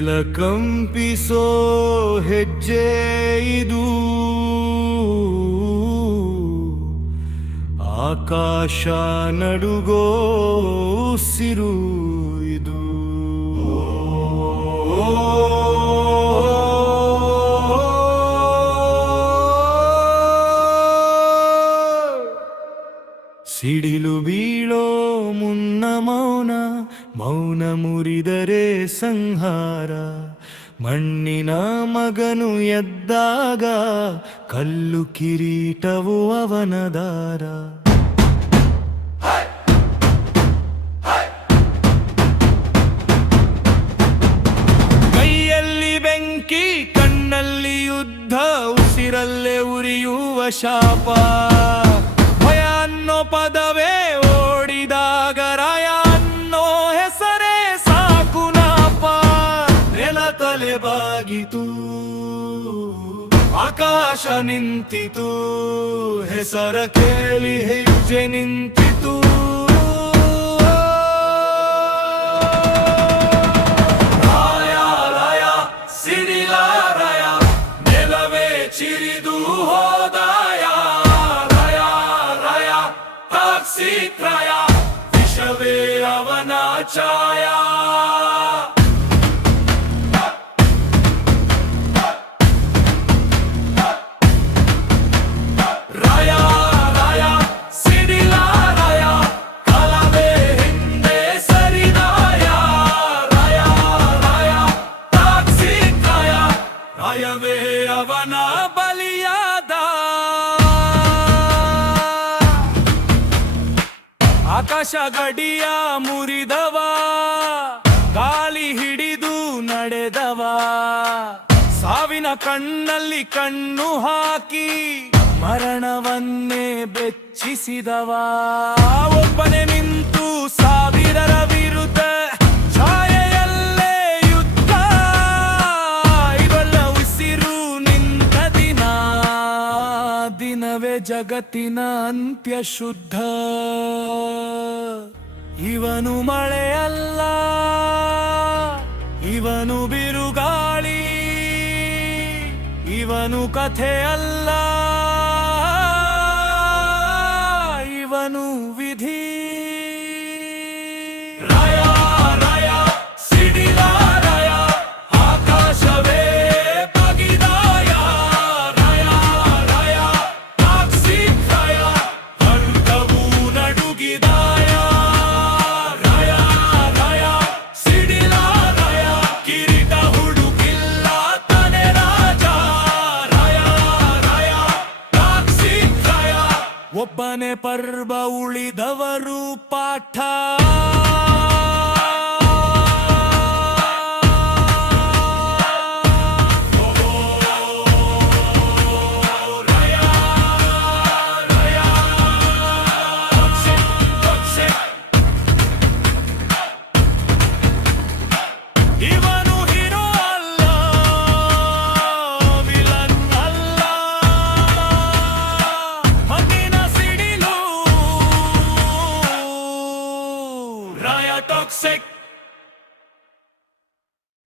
ನೆಲ ಕಂಪಿಸೋ ಹೆಜ್ಜೆ ಇದು, ಆಕಾಶ ನಡುಗೋ ಉಸಿರು ಇದು. ಸಿಡಿಲು ಬೀಳೋ ಮುನ್ನ ಮೌನ, ಮೌನ ಮುರಿದರೆ ಸಂಹಾರ. ಮಣ್ಣಿನ ಮಗನು ಎದ್ದಾಗ ಕಲ್ಲು ಕಿರೀಟವು ಅವನ ದಾರ. ಕೈಯಲ್ಲಿ ಬೆಂಕಿ, ಕಣ್ಣಲ್ಲಿ ಯುದ್ಧ, ಉಸಿರಲ್ಲೇ ಉರಿಯುವ ಶಾಪ. ಭಯ ಅನ್ನೋ ಪದವೇ ಓಡಿದಾಗ ರಾಯ ಅನ್ನೋ ಹೆಸರೇ ಸಾಕು ನಾಪ. ನೆಲ ತಲೆ ಬಾಗಿತು, ಆಕಾಶ ನಿಂತಿತು, ಹೆಸರ ಕೇಳಿ ಹೆಜ್ಜೆ ನಿಂತಿತು. ರಾಯ ರಾಯ ಸಿಡಿಲ ರಾಯ, ನೆಲವೇ ಚಿರಿದು ಹೋದಾಯ. ರಾಯ ರಾಯ ತಾಕ್ಸಿಕ್ರಾಯ, ವಿಷವೇ ಅವನ ಛಾಯ. ರಾಯ ರಾಯ ಸಿಡಿಲ ರಾಯ, ಕಾಲವೇ ಹಿಂದೆ ಸರಿದಾಯ. ರಾಯ ರಾಯ ತಾಕ್ಸಿಕ್ರಾಯ, ರಾಯವೇ ಅವನ ಬಲಿಯಾದ. ಆಕಾಶ ಗಡಿಯ ಮುರಿದವ, ಗಾಳಿ ಹಿಡಿದು ನಡೆದವ. ಸಾವಿನ ಕಣ್ಣಲ್ಲಿ ಕಣ್ಣು ಹಾಕಿ ಮರಣವನ್ನೇ ಬೆಚ್ಚಿಸಿದವ. ಒಬ್ಬನೇ ನಿಂತು ಸಾವಿರರ ವಿರುದ್ಧ, ಛಾಯೆಯಲ್ಲೇ ಯುದ್ಧ. ಇವಳ ಉಸಿರು ನಿಂತ ದಿನ, ದಿನವೇ ಜಗತ್ತಿನ ಅಂತ್ಯ ಶುದ್ಧ. ಇವನು ಮಳೆಯಲ್ಲ, ಇವನು ಬಿರುಗಾಳಿ, ಇವನು ಕಥೆ ಅಲ್ಲ, ಇವನು ವಿಧಿ. ರಾಯ ರಾಯ ಸಿಡಿಲ ರಾಯ, ಆಕಾಶವೇ ಬಗಿದಾಯ. ರಾಯ ರಾಯ ತಾಕ್ಸಿಕ್ರಾಯ, ಅರ್ಥವೂ ನಡುಗಿದಾಯ. ರಾಯ ರಾಯ ಸಿಡಿಲ ರಾಯ, ಕಿರೀಟ ಹುಡುಕಿಲ್ಲ ತನೆ ರಾಜ. ರಾಯ ರಾಯ ತಾಕ್ಸಿಕ್ರಾಯ, ಒಬ್ಬನೇ ಪರ್ವ ಉಳಿದವರು ಪಾಠ.